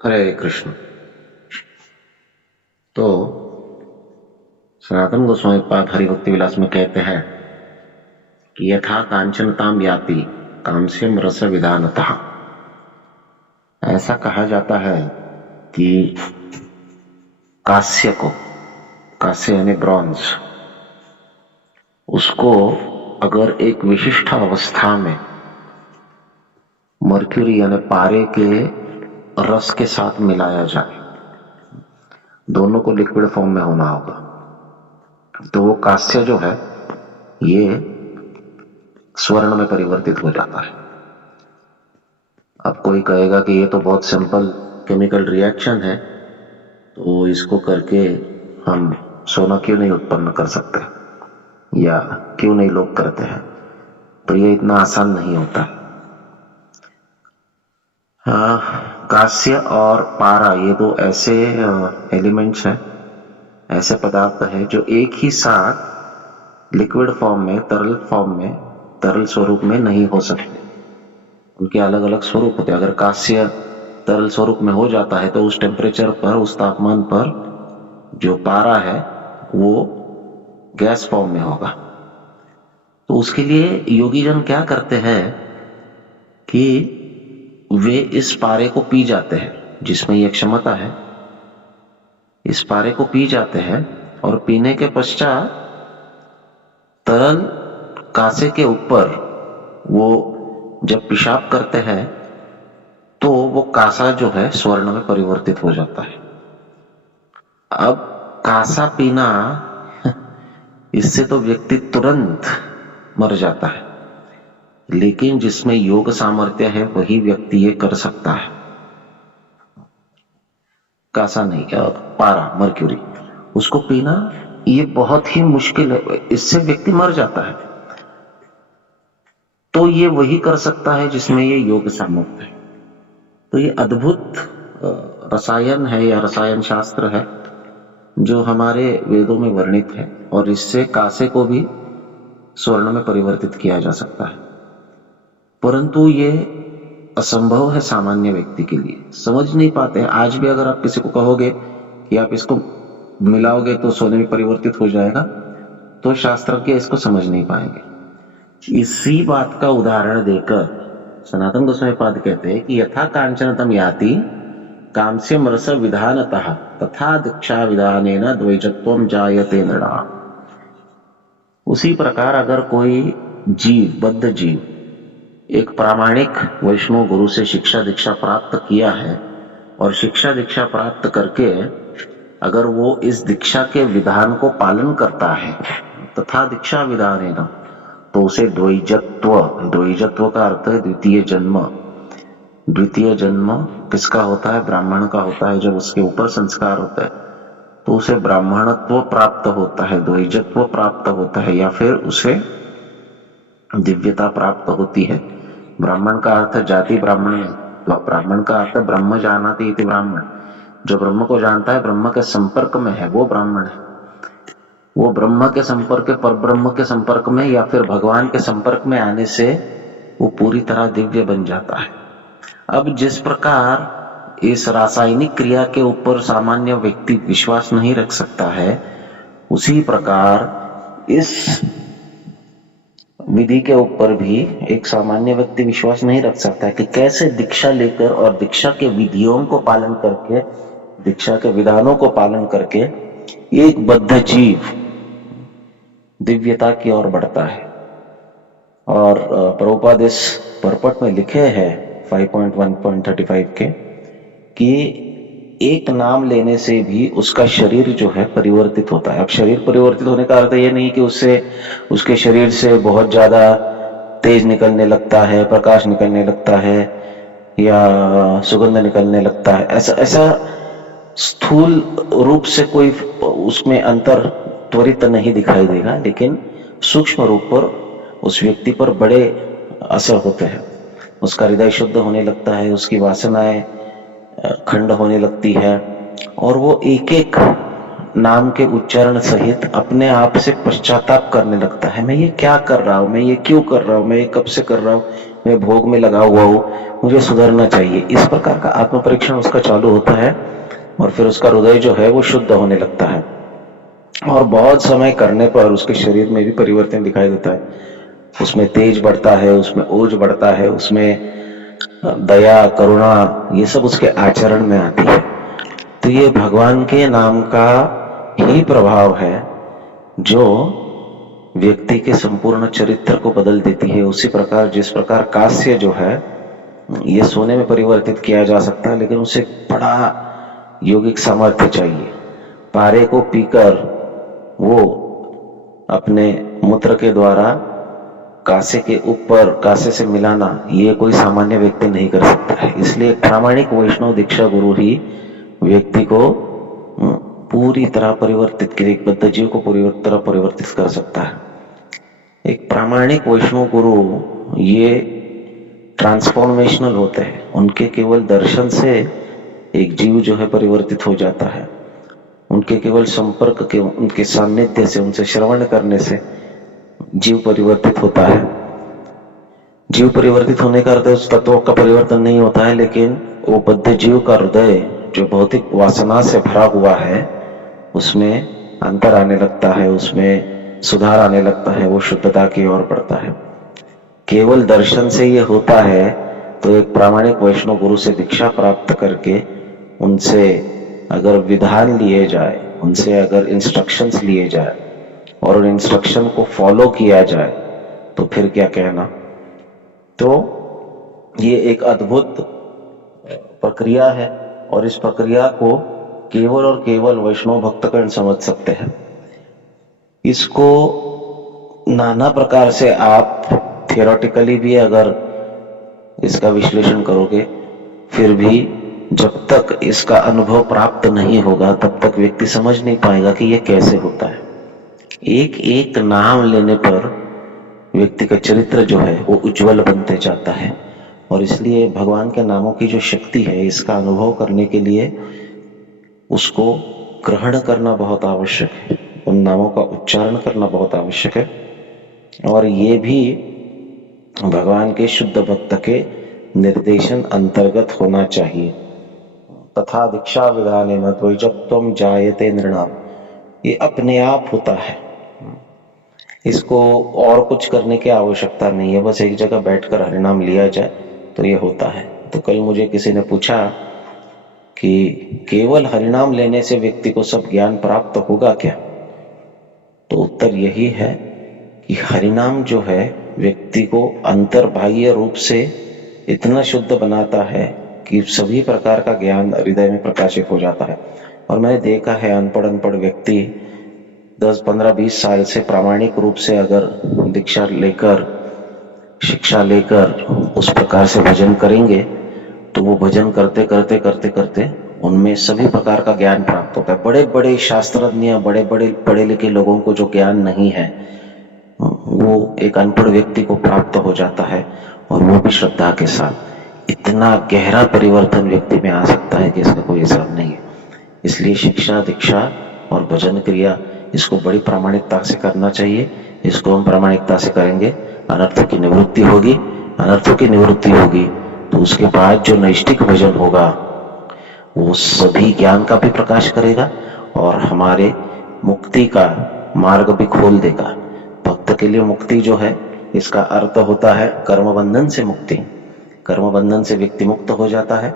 हरे कृष्ण। तो सनातन गोस्वामी पाद हरिभक्ति विलास में कहते हैं कि यथा कांचनताम याति कांस्यम रस विधानतः। ऐसा कहा जाता है कि कांस्य को, कांस्य यानी ब्रॉन्ज, उसको अगर एक विशिष्ट अवस्था में मर्क्यूरी यानी पारे के रस के साथ मिलाया जाए, दोनों को लिक्विड फॉर्म में होना होगा, तो वो कांस्य जो है ये स्वर्ण में परिवर्तित हो जाता है। अब कोई कहेगा कि ये तो बहुत सिंपल केमिकल रिएक्शन है, तो इसको करके हम सोना क्यों नहीं उत्पन्न कर सकते, या क्यों नहीं लोग करते हैं। तो ये इतना आसान नहीं होता है। कांस्य और पारा ये दो ऐसे एलिमेंट्स हैं, ऐसे पदार्थ है जो एक ही साथ लिक्विड फॉर्म में, तरल फॉर्म में, तरल स्वरूप में नहीं हो सकते। उनके अलग अलग स्वरूप होते हैं। अगर कांस्य तरल स्वरूप में हो जाता है तो उस टेम्परेचर पर, उस तापमान पर जो पारा है वो गैस फॉर्म में होगा। तो उसके लिए योगी जन क्या करते हैं कि वे इस पारे को पी जाते हैं, जिसमें यह क्षमता है, इस पारे को पी जाते हैं और पीने के पश्चात तरल कांसे के ऊपर वो जब पेशाब करते हैं तो वो कांसा जो है स्वर्ण में परिवर्तित हो जाता है। अब कांसा पीना इससे तो व्यक्ति तुरंत मर जाता है, लेकिन जिसमें योग सामर्थ्य है वही व्यक्ति ये कर सकता है। कांसा नहीं, पारा, मर्क्यूरी, उसको पीना ये बहुत ही मुश्किल है, इससे व्यक्ति मर जाता है। तो ये वही कर सकता है जिसमें ये योग सामर्थ्य है। तो ये अद्भुत रसायन है या रसायन शास्त्र है जो हमारे वेदों में वर्णित है, और इससे कांसे को भी स्वर्ण में परिवर्तित किया जा सकता है। परंतु ये असंभव है सामान्य व्यक्ति के लिए, समझ नहीं पाते हैं। आज भी अगर आप किसी को कहोगे कि आप इसको मिलाओगे तो सोने में परिवर्तित हो जाएगा, तो शास्त्रज्ञ इसको समझ नहीं पाएंगे। इसी बात का उदाहरण देकर सनातन गोस्वामी पाद कहते हैं कि यथा कांचनतम याति कांस्यम रस विधानतः तथा दीक्षा विधानेन द्वैजत्वम जायते नृणाम्। उसी प्रकार अगर कोई जीव, बद्ध जीव, एक प्रामाणिक वैष्णव गुरु से शिक्षा दीक्षा प्राप्त किया है और शिक्षा दीक्षा प्राप्त करके अगर वो इस दीक्षा के विधान को पालन करता है, तथा दीक्षा विधानेन, तो उसे द्वैजत्व, द्वैजत्व का अर्थ है द्वितीय जन्म। द्वितीय जन्म किसका होता है? ब्राह्मण का होता है। जब उसके ऊपर संस्कार होता है तो उसे ब्राह्मणत्व प्राप्त होता है, द्वैजत्व प्राप्त होता है, या फिर उसे दिव्यता प्राप्त होती है। ब्राह्मण का अर्थ जाति ब्राह्मण में, तो ब्राह्मण का अर्थ ब्रह्म जानाति इति ब्राह्मण। जो ब्रह्म को जानता है, ब्रह्म के संपर्क में है, वो ब्राह्मण है। वो ब्रह्म के संपर्क, पर ब्रह्म के संपर्क में या फिर भगवान के संपर्क में आने से वो पूरी तरह दिव्य बन जाता है। अब जिस प्रकार इस रासायनिक क्रिया के ऊपर सामान्य व्यक्ति विश्वास नहीं रख सकता है, उसी प्रकार इस विधि के ऊपर भी एक सामान्य व्यक्ति विश्वास नहीं रख सकता है कि कैसे दीक्षा लेकर और दीक्षा के विधियों को पालन करके, दीक्षा के विधानों को पालन करके एक बद्ध जीव दिव्यता की ओर बढ़ता है। और प्रभुपाद इस परपट में लिखे हैं 5.1.35 के कि एक नाम लेने से भी उसका शरीर जो है परिवर्तित होता है। अब शरीर परिवर्तित होने का अर्थ ये नहीं कि उससे, उसके शरीर से बहुत ज्यादा तेज निकलने लगता है, प्रकाश निकलने लगता है, या सुगंध निकलने लगता है। ऐसा स्थूल रूप से कोई उसमें अंतर त्वरित नहीं दिखाई देगा, लेकिन सूक्ष्म रूप पर उस व्यक्ति पर बड़े असर होते हैं। उसका हृदय शुद्ध होने लगता है, उसकी वासनाएं खंड होने लगती है, और वो एक एक नाम के उच्चारण सहित अपने आप से पश्चाताप करने लगता है। मैं ये क्या कर रहा हूं, मैं ये क्यों कर रहा हूं, मैं ये कब से कर रहा हूं, मैं भोग में लगा हुआ हूँ, मुझे सुधरना चाहिए, इस प्रकार का आत्म परीक्षण उसका चालू होता है और फिर उसका हृदय जो है वो शुद्ध होने लगता है और बहुत समय करने पर उसके शरीर में भी परिवर्तन दिखाई देता है। उसमें तेज बढ़ता है, उसमें ओज बढ़ता है, उसमें दया करुणा ये सब उसके आचरण में आती है। तो ये भगवान के नाम का ही प्रभाव है जो व्यक्ति के संपूर्ण चरित्र को बदल देती है। उसी प्रकार जिस प्रकार कांस्य जो है ये सोने में परिवर्तित किया जा सकता है, लेकिन उसे बड़ा योगिक सामर्थ्य चाहिए। पारे को पीकर वो अपने मूत्र के द्वारा कांसे के ऊपर कांसे से मिलाना ये कोई सामान्य व्यक्ति नहीं कर सकता है। इसलिए प्रामाणिक वैष्णव दीक्षा गुरु ही व्यक्ति को पूरी तरह परिवर्तित कर, एक बद्ध जीव को पूरी तरह परिवर्तित कर सकता है। एक प्रामाणिक वैष्णव गुरु ये ट्रांसफॉर्मेशनल होते हैं। उनके केवल दर्शन से एक जीव जो है परिवर्तित हो जाता है। उनके केवल संपर्क के, उनके सान्निध्य से, उनसे श्रवण करने से जीव परिवर्तित होता है। जीव परिवर्तित होने का अर्थ उस तत्व का परिवर्तन नहीं होता है, लेकिन वो बद्ध जीव का हृदय जो भौतिक वासना से भरा हुआ है उसमें अंतर आने लगता है, उसमें सुधार आने लगता है, वो शुद्धता की ओर बढ़ता है। केवल दर्शन से ये होता है तो एक प्रामाणिक वैष्णव गुरु से दीक्षा प्राप्त करके उनसे अगर विधान लिए जाए, उनसे अगर इंस्ट्रक्शंस लिए जाए और उन इंस्ट्रक्शन को फॉलो किया जाए तो फिर क्या कहना। तो ये एक अद्भुत प्रक्रिया है और इस प्रक्रिया को केवल और केवल वैष्णव भक्तगण समझ सकते हैं। इसको नाना प्रकार से आप थियोरेटिकली भी अगर इसका विश्लेषण करोगे, फिर भी जब तक इसका अनुभव प्राप्त नहीं होगा तब तक व्यक्ति समझ नहीं पाएगा कि यह कैसे होता है। एक एक नाम लेने पर व्यक्ति का चरित्र जो है वो उज्जवल बनते जाता है और इसलिए भगवान के नामों की जो शक्ति है इसका अनुभव करने के लिए उसको ग्रहण करना बहुत आवश्यक है, उन नामों का उच्चारण करना बहुत आवश्यक है। और ये भी भगवान के शुद्ध भक्त के निर्देशन अंतर्गत होना चाहिए। तथा दीक्षा विधाने मद्वैजत्वम जायते नृणाम, ये अपने आप होता है, इसको और कुछ करने की आवश्यकता नहीं है। बस एक जगह बैठकर हरिनाम लिया जाए तो ये होता है। तो कल मुझे किसी ने पूछा कि केवल हरिनाम लेने से व्यक्ति को सब ज्ञान प्राप्त होगा क्या? तो उत्तर यही है कि हरिनाम जो है व्यक्ति को अंतर्बाह्य रूप से इतना शुद्ध बनाता है कि सभी प्रकार का ज्ञान हृदय में प्रकाशित हो जाता है। और मैंने देखा है अनपढ़ व्यक्ति 10, 15, 20 साल से प्रामाणिक रूप से अगर दीक्षा लेकर, शिक्षा लेकर उस प्रकार से भजन करेंगे तो वो भजन करते करते करते करते उनमें सभी प्रकार का ज्ञान प्राप्त होता है। बड़े बड़े शास्त्रज्ञ, बड़े बड़े पढ़े लिखे लोगों को जो ज्ञान नहीं है वो एक अनपढ़ व्यक्ति को प्राप्त हो जाता है और वो भी श्रद्धा के साथ। इतना गहरा परिवर्तन व्यक्ति में आ सकता है कि इसका कोई हिसाब नहीं है। इसलिए शिक्षा, दीक्षा और भजन क्रिया इसको बड़ी प्रामाणिकता से करना चाहिए। इसको हम प्रामाणिकता से करेंगे, अनर्थों की निवृत्ति होगी। अनर्थों की निवृत्ति होगी तो उसके बाद जो नैष्ठिक भजन होगा वो सभी ज्ञान का भी प्रकाश करेगा और हमारे मुक्ति का मार्ग भी खोल देगा। भक्त के लिए मुक्ति जो है इसका अर्थ होता है कर्म बंधन से मुक्ति। कर्म बंधन से व्यक्ति मुक्त हो जाता है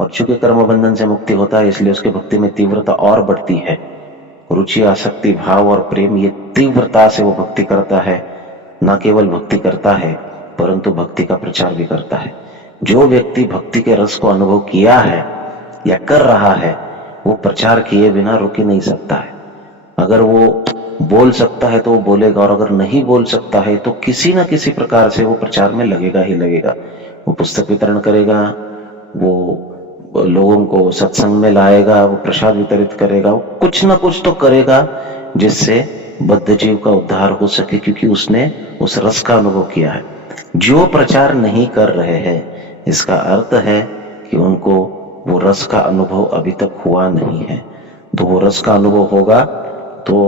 और चूंकि कर्म बंधन से मुक्ति होता है इसलिए उसकी भक्ति में तीव्रता और बढ़ती है। रुचि, आसक्ति, भाव और प्रेम, ये तीव्रता से वो भक्ति करता है। न केवल भक्ति करता है परंतु भक्ति का प्रचार भी करता है। जो व्यक्ति भक्ति के रस को अनुभव किया है या कर रहा है वो प्रचार किए बिना रुक ही नहीं सकता है। अगर वो बोल सकता है तो वो बोलेगा और अगर नहीं बोल सकता है तो किसी न किसी प्रकार से वो प्रचार में लगेगा ही लगेगा। वो पुस्तक वितरण करेगा, वो लोगों को सत्संग में लाएगा, वो प्रसाद वितरित करेगा, वो कुछ ना कुछ तो करेगा जिससे बद्ध जीव का उद्धार हो सके, क्योंकि उसने उस रस का अनुभव किया है। जो प्रचार नहीं कर रहे हैं इसका अर्थ है कि उनको वो रस का अनुभव अभी तक हुआ नहीं है। तो वो रस का अनुभव होगा तो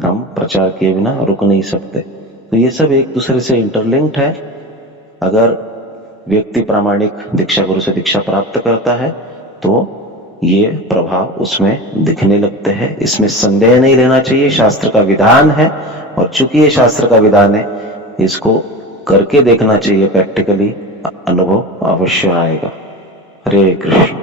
हम प्रचार किए बिना रुक नहीं सकते। तो ये सब एक दूसरे से इंटरलिंक्ड है। अगर व्यक्ति प्रामाणिक दीक्षा गुरु से दीक्षा प्राप्त करता है तो ये प्रभाव उसमें दिखने लगते हैं। इसमें संदेह नहीं लेना चाहिए, शास्त्र का विधान है और चूंकि ये शास्त्र का विधान है इसको करके देखना चाहिए, प्रैक्टिकली अनुभव अवश्य आएगा। हरे कृष्ण।